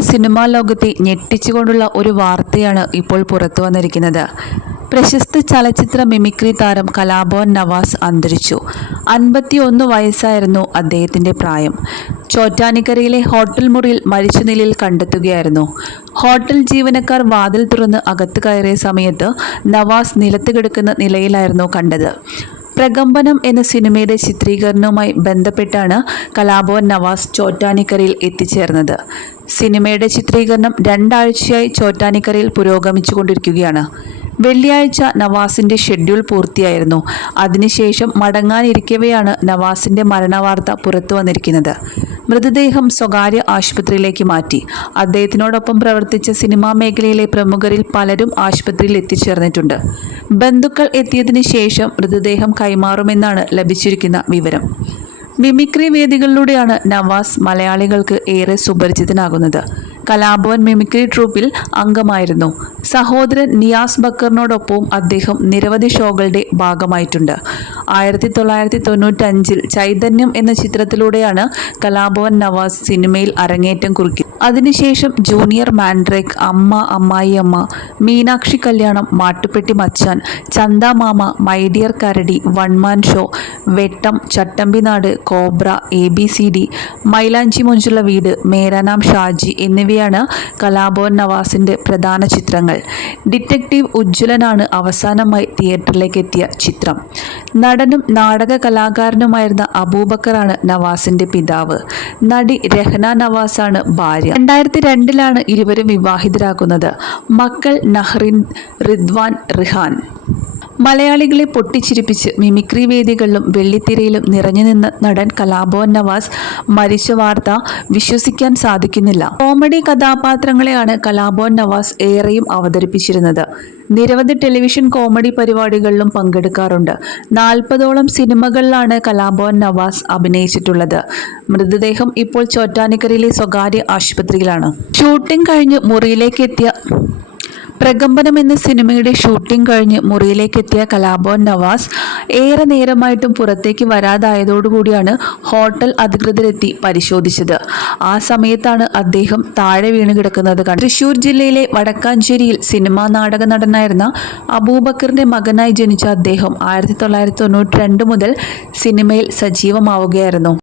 Cinema ലോകത്തെ ഞെട്ടിച്ചുകൊണ്ടുള്ള ഒരു വാർത്തയാണ് ഇപ്പോൾ പുറത്തു വന്നിരിക്കുന്നത്. പ്രശസ്ത ചലച്ചിത്ര മിമിക്രി താരം കലാഭവൻ നവാസ് അന്തരിച്ചു. അൻപത്തിയൊന്ന് വയസ്സായിരുന്നു അദ്ദേഹത്തിന്റെ പ്രായം. ചോറ്റാനിക്കരയിലെ ഹോട്ടൽ മുറിയിൽ മരിച്ച നിലയിൽ കണ്ടെത്തുകയായിരുന്നു. ഹോട്ടൽ ജീവനക്കാർ വാതിൽ തുറന്ന് അകത്ത് കയറിയ സമയത്ത് നവാസ് നിലത്ത് കിടക്കുന്ന നിലയിലായിരുന്നു കണ്ടത്. പ്രകമ്പനം എന്ന സിനിമയുടെ ചിത്രീകരണവുമായി ബന്ധപ്പെട്ടാണ് കലാഭവൻ നവാസ് ചോറ്റാനിക്കരയിൽ എത്തിച്ചേർന്നത്. സിനിമയുടെ ചിത്രീകരണം രണ്ടാഴ്ചയായി ചോറ്റാനിക്കരയിൽ പുരോഗമിച്ചുകൊണ്ടിരിക്കുകയാണ്. വെള്ളിയാഴ്ച നവാസിന്റെ ഷെഡ്യൂൾ പൂർത്തിയായിരുന്നു. അതിനുശേഷം മടങ്ങാനിരിക്കവെയാണ് നവാസിന്റെ മരണവാർത്ത പുറത്തു വന്നിരിക്കുന്നത്. മൃതദേഹം സ്വകാര്യ ആശുപത്രിയിലേക്ക് മാറ്റി. അദ്ദേഹത്തിനോടൊപ്പം പ്രവർത്തിച്ച സിനിമാ മേഖലയിലെ പ്രമുഖരിൽ പലരും ആശുപത്രിയിൽ എത്തിച്ചേർന്നിട്ടുണ്ട്. ബന്ധുക്കൾ എത്തിയതിനു ശേഷം മൃതദേഹം കൈമാറുമെന്നാണ് ലഭിച്ചിരിക്കുന്ന വിവരം. മിമിക്രി വേദികളിലൂടെയാണ് നവാസ് മലയാളികൾക്ക് ഏറെ സുപരിചിതനാകുന്നത്. കലാഭവൻ മിമിക്രി ട്രൂപ്പിൽ അംഗമായിരുന്നു. സഹോദരൻ നിയാസ് ബക്കറിനോടൊപ്പവും അദ്ദേഹം നിരവധി ഷോകളുടെ ഭാഗമായിട്ടുണ്ട്. ആയിരത്തി തൊള്ളായിരത്തി തൊണ്ണൂറ്റഞ്ചിൽ ചൈതന്യം എന്ന ചിത്രത്തിലൂടെയാണ് കലാഭവൻ നവാസ് സിനിമയിൽ അരങ്ങേറ്റം കുറിക്കുന്നത്. അതിനുശേഷം ജൂനിയർ മാൻഡ്രേക്ക് അമ്മ അമ്മായി അമ്മായിയമ്മ Meenakshi Kalyanam Mattupetti Machan Chandamama Mama my dear Karadi one man show Vettam Chattambinadu cobra A B C D Mylanchi Monchulla Veedu മേരാനാം Shaji എന്നിവയാണ് കലാഭവൻ നവാസിന്റെ പ്രധാന ചിത്രങ്ങൾ. ഡിറ്റക്റ്റീവ് ഉജ്ജ്വലനാണ് അവസാനമായി തിയേറ്ററിലേക്ക് എത്തിയ ചിത്രം. നടനും നാടക കലാകാരനുമായിരുന്ന അബൂബക്കറാണ് നവാസിന്റെ പിതാവ്. നടി രഹ്ന നവാസാണ് ഭാര്യ. രണ്ടായിരത്തി രണ്ടിലാണ് ഇരുവരും വിവാഹിതരാകുന്നത്. മക്കൾ നഹ്റിൻ റിദ്വാൻ റിഹാൻ. മലയാളികളെ പൊട്ടിച്ചിരിപ്പിച്ച് മിമിക്രി വേദികളിലും വെള്ളിത്തിരയിലും നിറഞ്ഞു നിന്ന് നടൻ കലാഭവൻ നവാസ് മരിച്ച വാർത്ത വിശ്വസിക്കാൻ സാധിക്കുന്നില്ല. കോമഡി കഥാപാത്രങ്ങളെയാണ് കലാഭവൻ നവാസ് ഏറെയും അവതരിപ്പിച്ചിരുന്നത്. നിരവധി ടെലിവിഷൻ കോമഡി പരിപാടികളിലും പങ്കെടുക്കാറുണ്ട്. നാൽപ്പതോളം സിനിമകളിലാണ് കലാഭവൻ നവാസ് അഭിനയിച്ചിട്ടുള്ളത്. മൃതദേഹം ഇപ്പോൾ ചോറ്റാനിക്കരയിലെ സ്വകാര്യ ആശുപത്രിയിലാണ്. ഷൂട്ടിംഗ് കഴിഞ്ഞ് മുറിയിലേക്ക് എത്തിയ പ്രകമ്പനം എന്ന സിനിമയുടെ ഷൂട്ടിംഗ് കഴിഞ്ഞ് മുറിയിലേക്ക് എത്തിയ കലാഭവൻ നവാസ് ഏറെ നേരമായിട്ടും പുറത്തേക്ക് വരാതായതോടുകൂടിയാണ് ഹോട്ടൽ അധികൃതരെത്തി പരിശോധിച്ചത്. ആ സമയത്താണ് അദ്ദേഹം താഴെ വീണ് കിടക്കുന്നത് കണ്ടത്. തൃശൂർ ജില്ലയിലെ വടക്കാഞ്ചേരിയിൽ സിനിമാ നാടക നടനായിരുന്ന അബൂബക്കറിന്റെ മകനായി ജനിച്ച അദ്ദേഹം ആയിരത്തി തൊള്ളായിരത്തി തൊണ്ണൂറ്റി രണ്ട് മുതൽ സിനിമയിൽ സജീവമാവുകയായിരുന്നു.